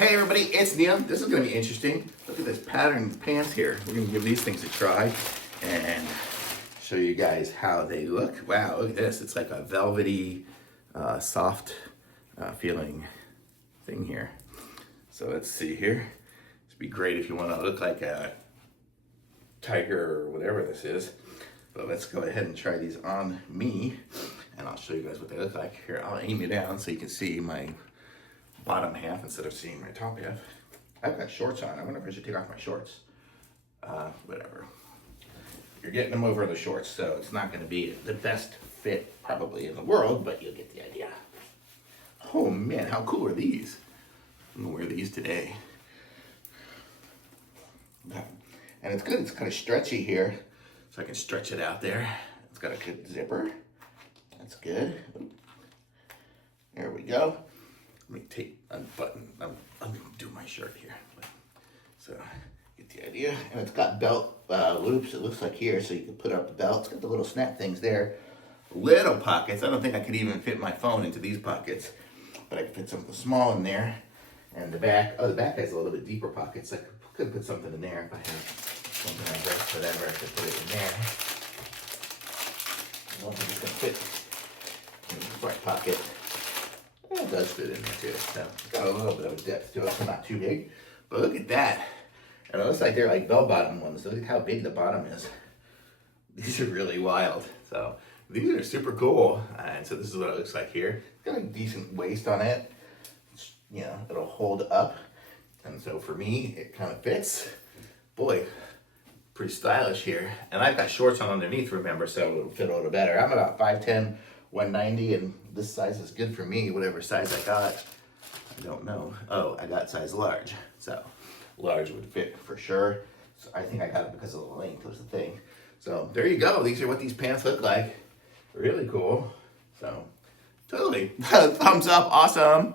Hey everybody, it's Neil. This is going to be interesting. Look at this pattern pants here. We're going to give these things a try and show you guys how they look. Wow, look at this. It's like a velvety, soft feeling thing here. So let's see here. This would be great if you want to look like a tiger or whatever this is. But let's go ahead and try these on me and I'll show you guys what they look like. Here, I'll aim it down so you can see my bottom half instead of seeing my top half. I've got shorts on. I wonder if I should take off my shorts. Whatever. You're getting them over the shorts, so it's not going to be the best fit probably in the world, but you'll get the idea. Oh man, how cool are these? I'm going to wear these today. And it's good. It's kind of stretchy here, so I can stretch it out there. It's got a good zipper. That's good. There we go. Let me undo my shirt here. So, get the idea. And it's got belt loops, it looks like here, so you can put up the belt. It's got the little snap things there. Little pockets. I don't think I could even fit my phone into these pockets, but I could fit something small in there. And the back has a little bit deeper pockets. I could put something in there if I have something like this, whatever. I could put it in there. I don't think it's going to fit in the front pocket. Well, it does fit in there too. So it's got a little bit of a depth to it, so not too big. But look at that. And it looks like they're like bell-bottom ones. Look at how big the bottom is. These are really wild. So these are super cool. And so this is what it looks like here. It's got a decent waist on it. It's, you know, it'll hold up. And so for me, it kind of fits. Boy, pretty stylish here. And I've got shorts on underneath, remember, so it'll fit a little better. I'm about 5'10", 190, and this size is good for me, whatever size I got. I don't know. Oh, I got size large. So large would fit for sure. So I think I got it because of the length was the thing. So there you go. These are what these pants look like. Really cool. So totally. Thumbs up. Awesome.